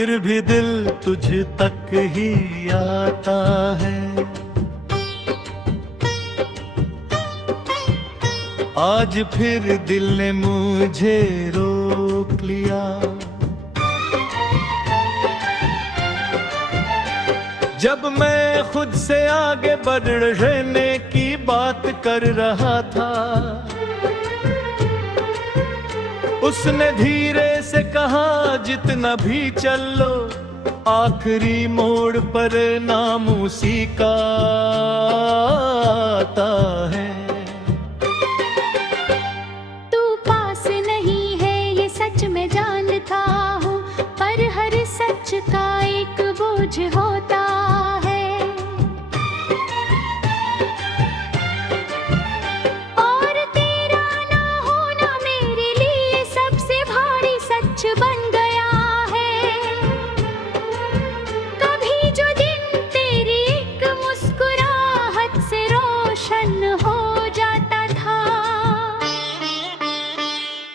फिर भी दिल तुझ तक ही आता है। आज फिर दिल ने मुझे रोक लिया। जब मैं खुद से आगे बढ़ने की बात कर रहा था, उसने धीरे से कहा जितना भी चल लो, आखिरी मोड़ पर नाम उसी का आता है। तू पास नहीं है ये सच मैं जानता हूँ, पर हर सच का एक बोझ होता है। और तेरा ना होना मेरे लिए सबसे भारी सच बन गया है। कभी जो दिन तेरी एक मुस्कुराहट से रोशन हो जाता था,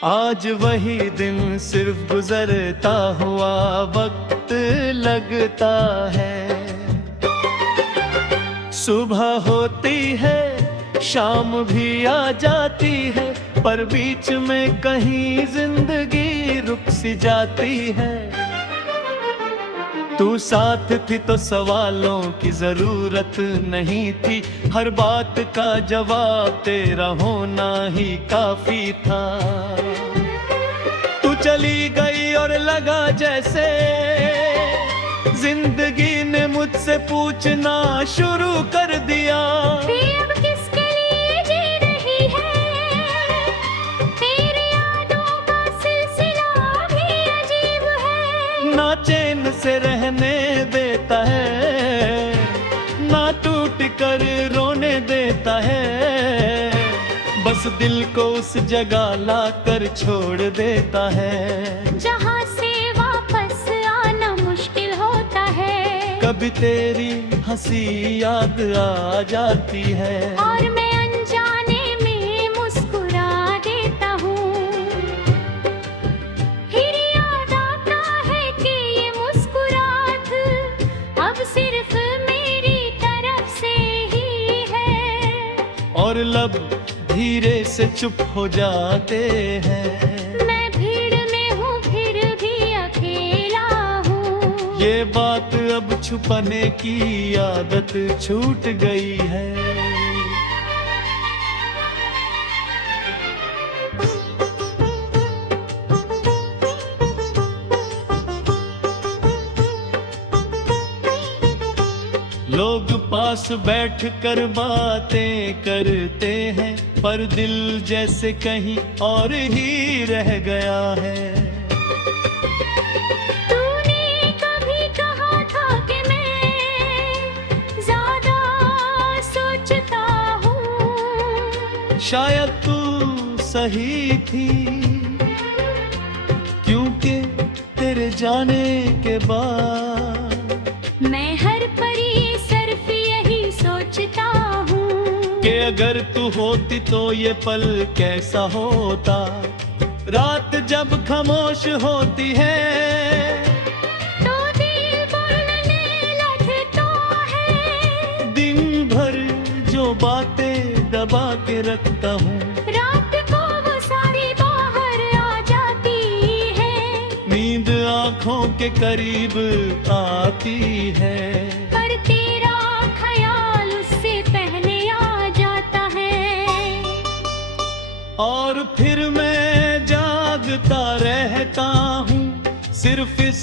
आज वही दिन सिर्फ गुजरता हुआ वक्त लगता है। सुबह होती है, शाम भी आ जाती है, पर बीच में कहीं जिंदगी रुक सी जाती है। तू साथ थी तो सवालों की जरूरत नहीं थी, हर बात का जवाब तेरा होना ही काफी था। तू चली गई और लगा जैसे जिंदगी ने मुझसे पूछना शुरू कर दिया, भी अब किसके लिए जी रही है। तेरी यादों का सिलसिला भी अजीब है। ना चैन से रहने देता है, ना टूट कर रोने देता है, बस दिल को उस जगह ला कर छोड़ देता है जहाँ से वापस आना मुश्किल होता है। कभी तेरी हंसी याद आ जाती है, और मैं अनजाने में मुस्कुरा देता हूँ। फिर याद आता है कि ये मुस्कुराहट अब सिर्फ मेरी तरफ से ही है। और लब धीरे से चुप हो जाते हैं। मैं भीड़ में हूँ फिर भी अकेला हूँ। ये बात अब छुपाने की आदत छूट गई है। लोग पास बैठकर बातें करते हैं, पर दिल जैसे कहीं और ही रह गया है। तूने कभी कहा था कि मैं ज्यादा सोचता हूँ। शायद तू सही थी, क्योंकि तेरे जाने के बाद मैं हर परी सिर्फ यही सोचता हूँ कि अगर तू होती तो ये पल कैसा होता। रात जब खामोश होती है तो दिल बोलने लगता है। दिन भर जो बातें दबा के रखता हूँ, रात को वो सारी बाहर आ जाती है। नींद आँखों के करीब आती है, पर तेरा ख्याल उससे पहले आ जाता है। और फिर मैं जागता रहता हूँ सिर्फ इस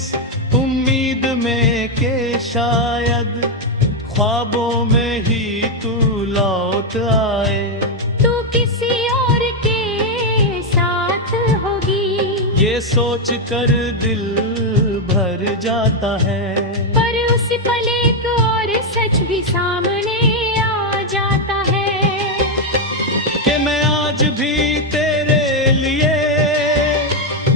उम्मीद में कि शायद ख्वाबों में ही तू लौट आए। तू किसी और के साथ होगी ये सोच कर दिल भर जाता है, पर उस पल एक और सच भी सामने आ जाता है कि मैं आज भी तेरे लिए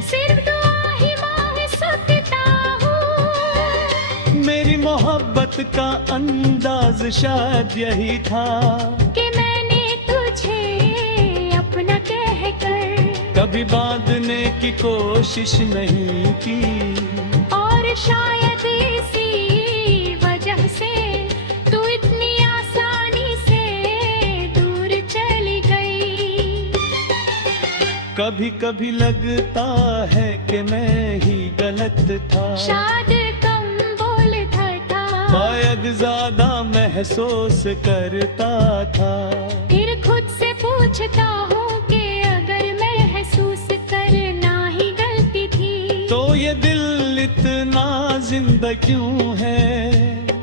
सिर्फ दुआ ही मांग सकता हूँ। मेरी मोहब्बत का अंदाज शायद यही था कि मैंने तुझे अपना कहकर कभी बांधने की कोशिश नहीं की। और शायद इसी वजह से तू इतनी आसानी से दूर चली गई। कभी कभी लगता है कि मैं ही गलत था, शायद कम बोलता था, शायद ज्यादा महसूस करता था। फिर खुद से पूछता हूँ कि अगर महसूस करना ही गलती थी तो ये दिल इतना जिंदा क्यों है?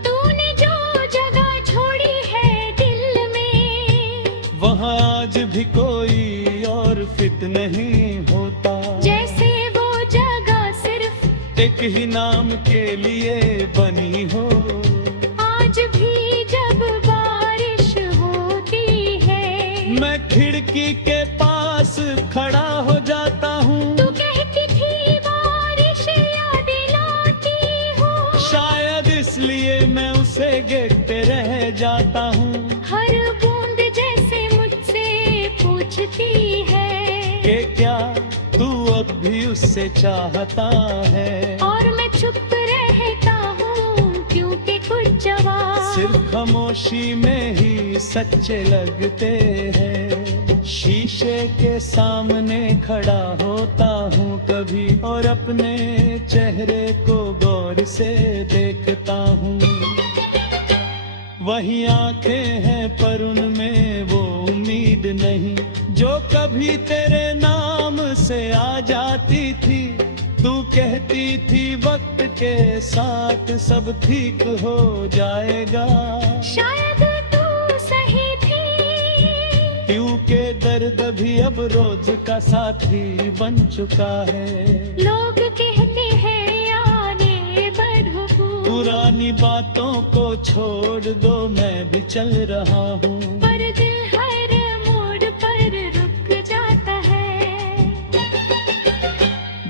तूने जो जगह छोड़ी है दिल में, वहाँ आज भी कोई और फिट नहीं होता। जैसे वो जगह सिर्फ एक ही नाम के लिए बनी हो। आज भी जब बारिश होती है मैं खिड़की के पास खड़ा हो जाता हूँ, तू कहती थी बारिश याद लाती हो। शायद इसलिए मैं उसे देखते रह जाता हूँ हर बूंद जैसे मुझसे पूछती है कि क्या तू अब भी उससे चाहता है। और मैं चुप रहता हूँ क्योंकि कुछ जवाब सिर्फ खामोशी में ही सच्चे लगते हैं। शीशे के सामने खड़ा होता हूँ कभी और अपने चेहरे को गौर से देखता हूँ। वही आंखें हैं पर उनमें वो उम्मीद नहीं जो कभी तेरे नाम से आ जाती थी। तू कहती थी वक्त के साथ सब ठीक हो जाएगा, शायद तू सही थी क्योंकि दर्द भी अब रोज का साथी बन चुका है। लोग कहते हैं आने बढ़ो, पुरानी बातों को छोड़ दो, मैं भी चल रहा हूँ। पर दिल हर मोड़ पर रुक जाता है।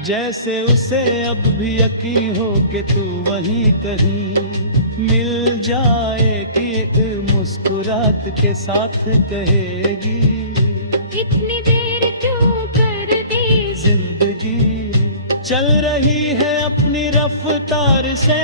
जैसे उसे अब भी यकीन हो कि तू वहीं कहीं मिल जाए कि एक मुस्कुराहट के साथ कहेगी, इतनी देर क्यों कर दी जिंदगी चल रही है अपनी रफ्तार से।